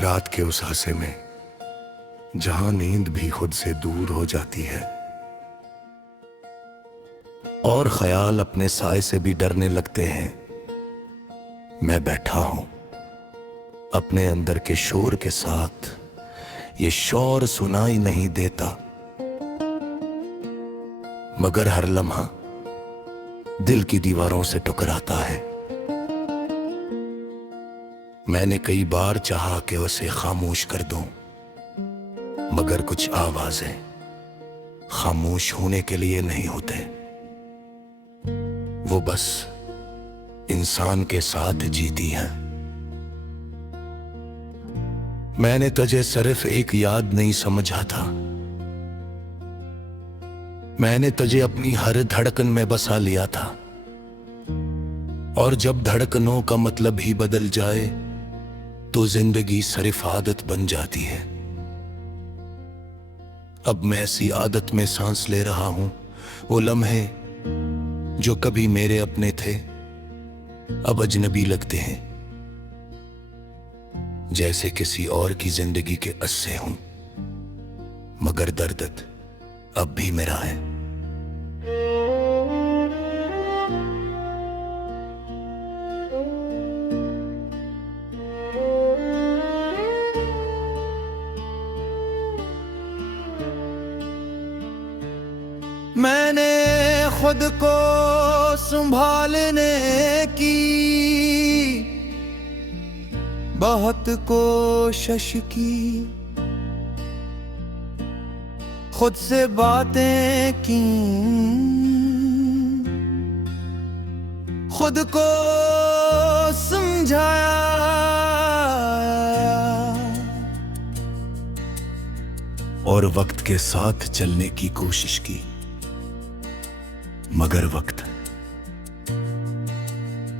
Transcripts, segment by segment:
रात के उस हासे में जहां नींद भी खुद से दूर हो जाती है और ख्याल अपने साए से भी डरने लगते हैं, मैं बैठा हूं अपने अंदर के शोर के साथ। ये शोर सुनाई नहीं देता, मगर हर लम्हा दिल की दीवारों से टकराता है। मैंने कई बार चाहा कि उसे खामोश कर दूं, मगर कुछ आवाजें खामोश होने के लिए नहीं होते, वो बस इंसान के साथ जीती हैं। मैंने तुझे सिर्फ एक याद नहीं समझा था, मैंने तुझे अपनी हर धड़कन में बसा लिया था। और जब धड़कनों का मतलब ही बदल जाए तो जिंदगी सिर्फ आदत बन जाती है। अब मैं ऐसी आदत में सांस ले रहा हूं, वो लम्हे जो कभी मेरे अपने थे अब अजनबी लगते हैं, जैसे किसी और की जिंदगी के अस्से हूं, मगर दर्द अब भी मेरा है। मैंने खुद को संभालने की बहुत कोशिश की, खुद से बातें की, खुद को समझाया, और वक्त के साथ चलने की कोशिश की, मगर वक्त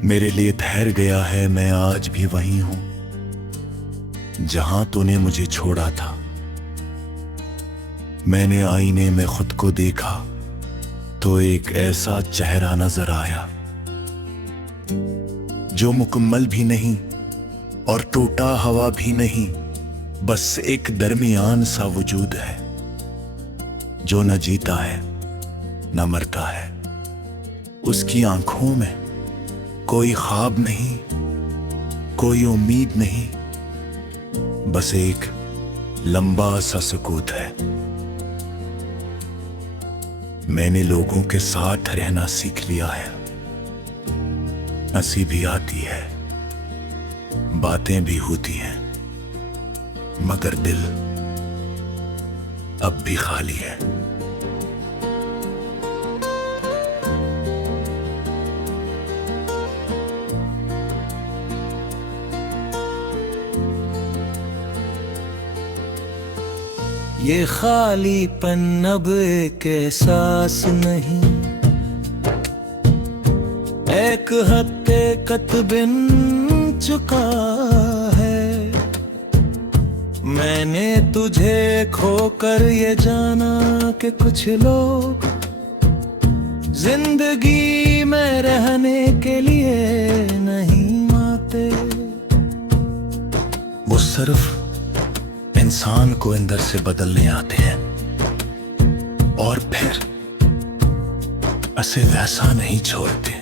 मेरे लिए ठहर गया है। मैं आज भी वही हूं जहां तूने मुझे छोड़ा था। मैंने आईने में खुद को देखा तो एक ऐसा चेहरा नजर आया जो मुकम्मल भी नहीं और टूटा हुआ भी नहीं, बस एक दरमियान सा वजूद है जो न जीता है न मरता है। उसकी आंखों में कोई ख्वाब नहीं, कोई उम्मीद नहीं, बस एक लंबा सा सुकूत है। मैंने लोगों के साथ रहना सीख लिया है, हंसी भी आती है, बातें भी होती हैं, मगर दिल अब भी खाली है। ये खालीपन अब एक एहसास नहीं, एक हकीकत बिन चुका है। मैंने तुझे खोकर ये जाना कि कुछ लोग जिंदगी में रहने के लिए नहीं आते, वो सिर्फ इंसान को अंदर से बदलने आते हैं और फिर उसे वैसा नहीं छोड़ते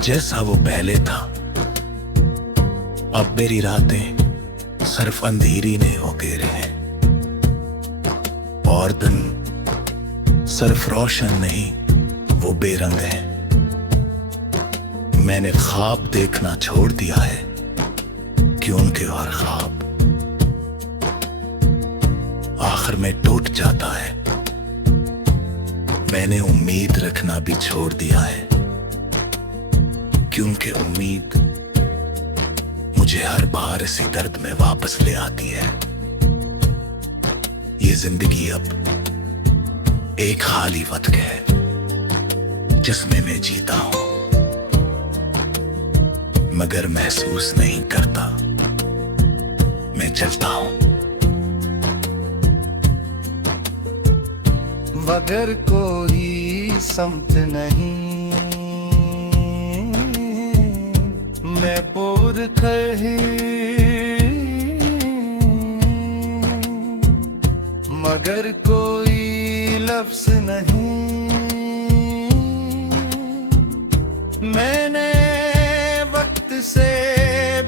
जैसा वो पहले था। अब मेरी रातें सिर्फ अंधेरी ने हो घेरे हैं और दिन सिर्फ रोशन नहीं, वो बेरंग है। मैंने ख्वाब देखना छोड़ दिया है कि उनके और ख्वाब आखिर में टूट जाता है। मैंने उम्मीद रखना भी छोड़ दिया है, क्योंकि उम्मीद मुझे हर बार इसी दर्द में वापस ले आती है। ये जिंदगी अब एक खाली वक्त है जिसमें मैं जीता हूं, मगर महसूस नहीं करता, मैं चलता हूं। मगर कोई समत नहीं, मैं बोर कहीं मगर कोई लफ्ज नहीं। मैंने वक्त से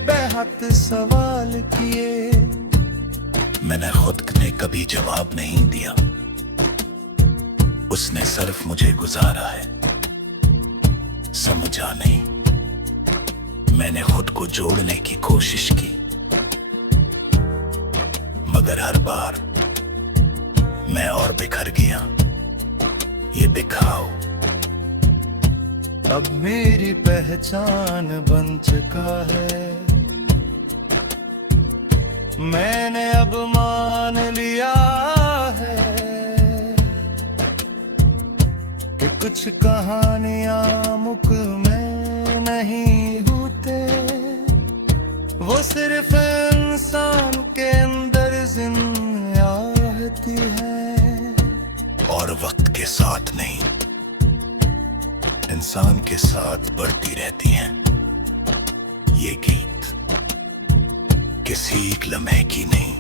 बेहद सवाल किए, मैंने खुद ने कभी जवाब नहीं दिया, उसने सिर्फ मुझे गुजारा है। समझा नहीं, मैंने खुद को जोड़ने की कोशिश की, मगर हर बार मैं और बिखर गया। ये दिखाओ अब मेरी पहचान बन चुका है। मैंने अब मान लिया है कि कुछ कहानियां मुख में नहीं होते, वो सिर्फ इंसान के अंदर जिंदा रहती है। और वक्त के साथ नहीं, इंसान के साथ बढ़ती रहती हैं। ये गीत किसी एक लम्हे की नहीं,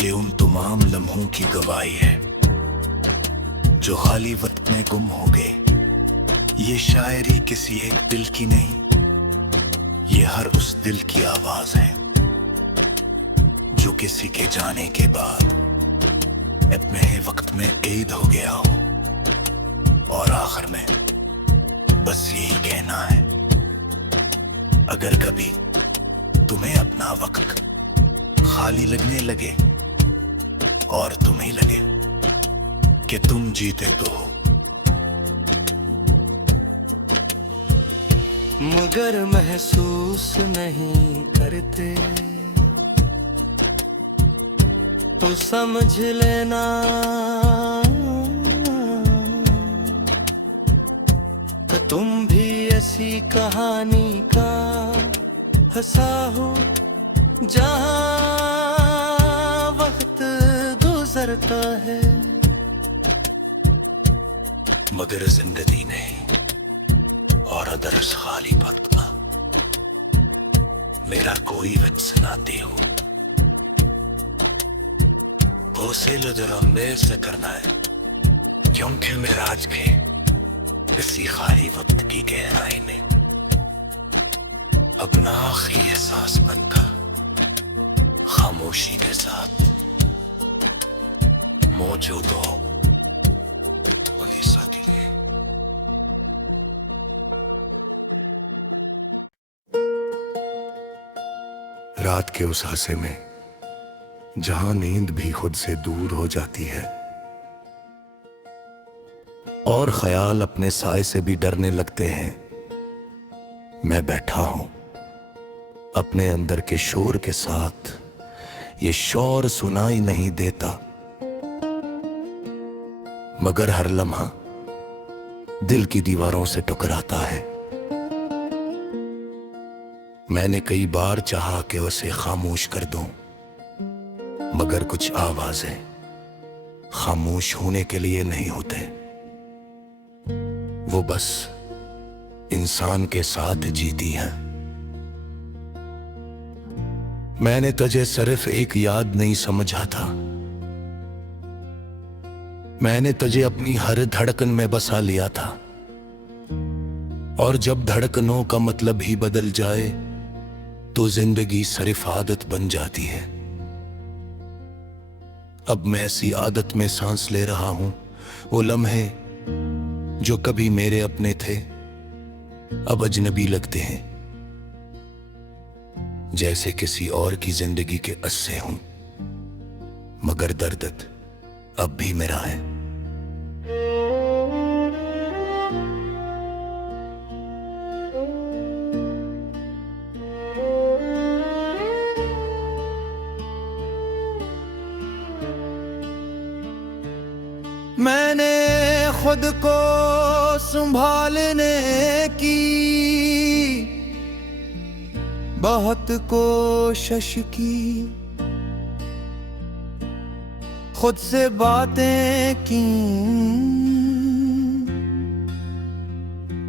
ये उन तमाम लम्हों की गवाही है जो खाली वक्त में गुम हो गए। ये शायरी किसी एक दिल की नहीं, ये हर उस दिल की आवाज है जो किसी के जाने के बाद अपने वक्त में ऐद हो गया हो। और आखिर में बस यही कहना है, अगर कभी तुम्हें अपना वक्त खाली लगने लगे और तुम्हें लगे कि तुम जीते तो हो, मगर महसूस नहीं करते तो समझ लेना तो तुम भी ऐसी कहानी का हंसा हो जहां वक्त गुजरता है। मगर जिंदगी नहीं और अदरस खाली वक्त का मेरा कोई वक्त सुनाते हो, उसे जरा मेरे से करना है, क्योंकि मेरा आज के इसी खाली वक्त की गहराई में अपना आखिरी एहसास बनता खामोशी के साथ मौजूद हो। अलीसा के लिए रात के उस हासे में जहां नींद भी खुद से दूर हो जाती है और ख्याल अपने साए से भी डरने लगते हैं, मैं बैठा हूं अपने अंदर के शोर के साथ। ये शोर सुनाई नहीं देता, मगर हर लम्हा दिल की दीवारों से टकराता है। मैंने कई बार चाहा कि उसे खामोश कर दूं, मगर कुछ आवाजें खामोश होने के लिए नहीं होते, वो बस इंसान के साथ जीती हैं। मैंने तुझे सिर्फ एक याद नहीं समझा था, मैंने तुझे अपनी हर धड़कन में बसा लिया था। और जब धड़कनों का मतलब ही बदल जाए तो जिंदगी सिर्फ आदत बन जाती है। अब मैं ऐसी आदत में सांस ले रहा हूं, वो लम्हे जो कभी मेरे अपने थे अब अजनबी लगते हैं, जैसे किसी और की जिंदगी के अस्से हूं, मगर दर्द अब भी मेरा है। मैंने खुद को संभालने की बहुत कोशिश की, खुद से बातें की,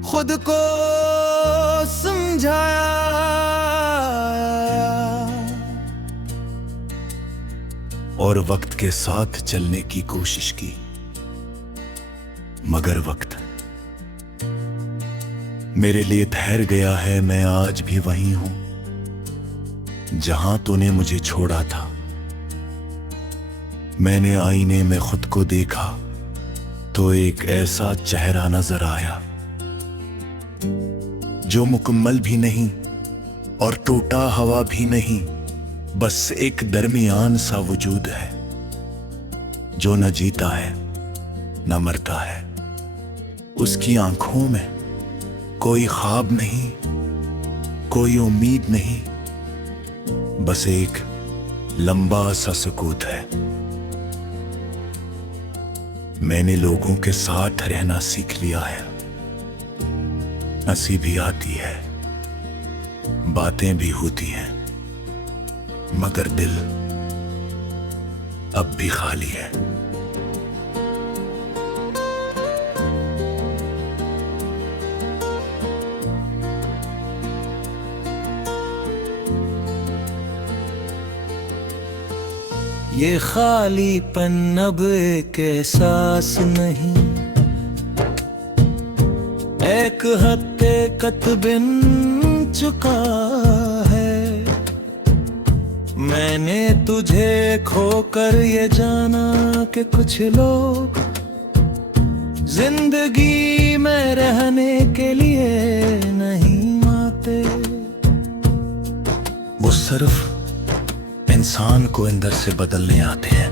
खुद को समझाया और वक्त के साथ चलने की कोशिश की, मगर वक्त मेरे लिए ठहर गया है। मैं आज भी वहीं हूं जहां तूने मुझे छोड़ा था। मैंने आईने में खुद को देखा तो एक ऐसा चेहरा नजर आया जो मुकम्मल भी नहीं और टूटा हुआ भी नहीं, बस एक दरमियान सा वजूद है जो न जीता है न मरता है। उसकी आंखों में कोई ख्वाब नहीं, कोई उम्मीद नहीं, बस एक लंबा सा सुकूत है। मैंने लोगों के साथ रहना सीख लिया है। हंसी भी आती है, बातें भी होती हैं, मगर दिल अब भी खाली है। ये खालीपन अब एक एहसास नहीं, एक हत्ते कत बिन चुका है। मैंने तुझे खोकर ये जाना कि कुछ लोग जिंदगी में रहने के लिए नहीं आते। वो सिर्फ इंसान को अंदर से बदलने आते हैं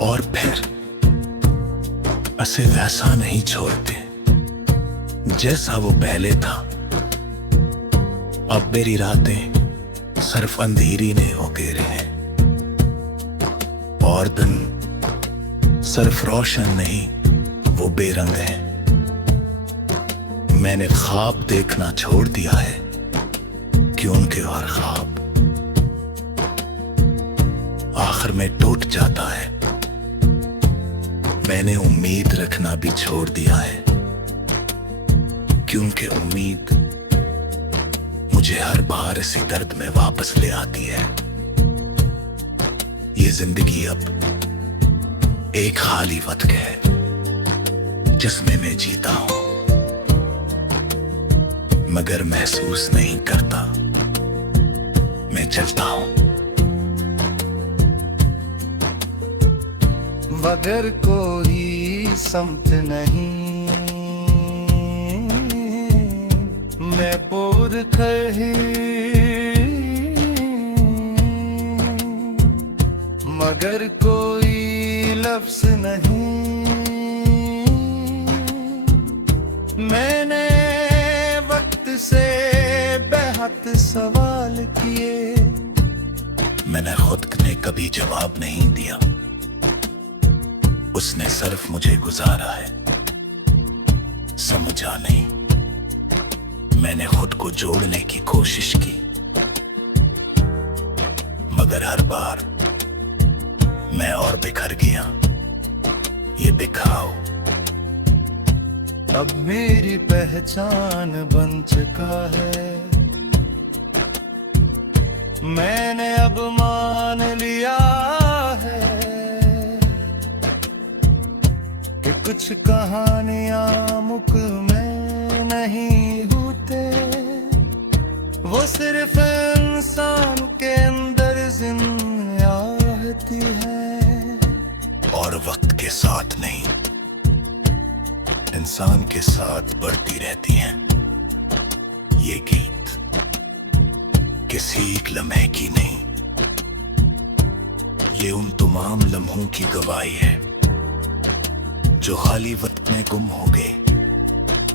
और फिर उसे वैसा नहीं छोड़ते जैसा वो पहले था। अब मेरी रातें सिर्फ अंधेरी ने हो घेरे हैं और दिन सिर्फ रोशन नहीं, वो बेरंग है। मैंने ख्वाब देखना छोड़ दिया है क्योंकि हर ख्वाब आखिर में टूट जाता है। मैंने उम्मीद रखना भी छोड़ दिया है क्योंकि उम्मीद मुझे हर बार इसी दर्द में वापस ले आती है। ये जिंदगी अब एक खाली वक्त है जिसमें मैं जीता हूं मगर महसूस नहीं करता। मैं चलता हूं मगर कोई समत नहीं, मैं बोर कहीं मगर कोई लफ्ज नहीं। मैंने वक्त से बेहद सवाल किए, मैंने खुद ने कभी जवाब नहीं दिया। उसने सिर्फ मुझे गुजारा है, समझा नहीं। मैंने खुद को जोड़ने की कोशिश की मगर हर बार मैं और बिखर गया। ये बिखराव अब मेरी पहचान बन चुका है। मैंने अब मान लिया है कि कुछ कहानियां मुख में नहीं होते, वो सिर्फ इंसान के अंदर जिंदा रहती है। और वक्त के साथ नहीं, इंसान के साथ बढ़ती रहती हैं। ये गीत किसी एक लम्हे की नहीं, ये उन तमाम लम्हों की गवाही है जो खाली वक्त में गुम हो गए।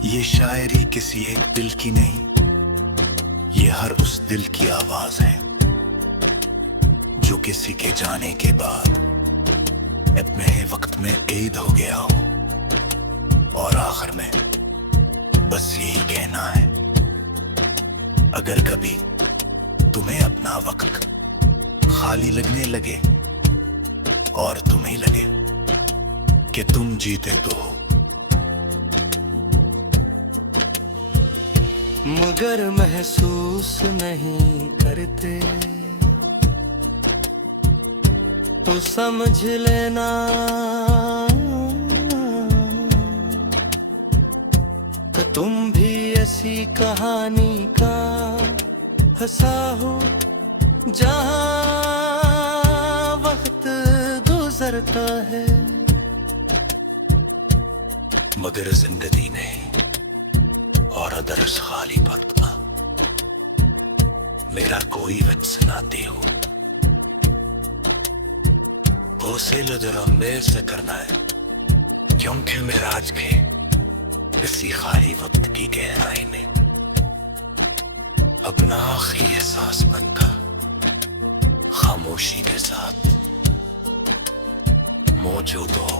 ये शायरी किसी एक दिल की नहीं, ये हर उस दिल की आवाज है जो किसी के जाने के बाद अपने वक्त में कैद हो गया हो और आखिर में बस यही कहना है, अगर कभी तुम्हें अपना वक्त खाली लगने लगे और तुम्हें लगे कि तुम जीते तो हो मगर महसूस नहीं करते। तो समझ लेना कि तुम भी ऐसी कहानी का हंसा हो, जहां वक्त गुजरता है मगर जिंदगी नहीं और अदरस खाली पत्ता मेरा कोई वच सुनाती हो उसे नजर मेरे से करना है, क्योंकि मेरा आज के इसी खाली वक्त की गहराई में अपना आखिरी एहसास बनकर खामोशी के साथ मौजूद हो।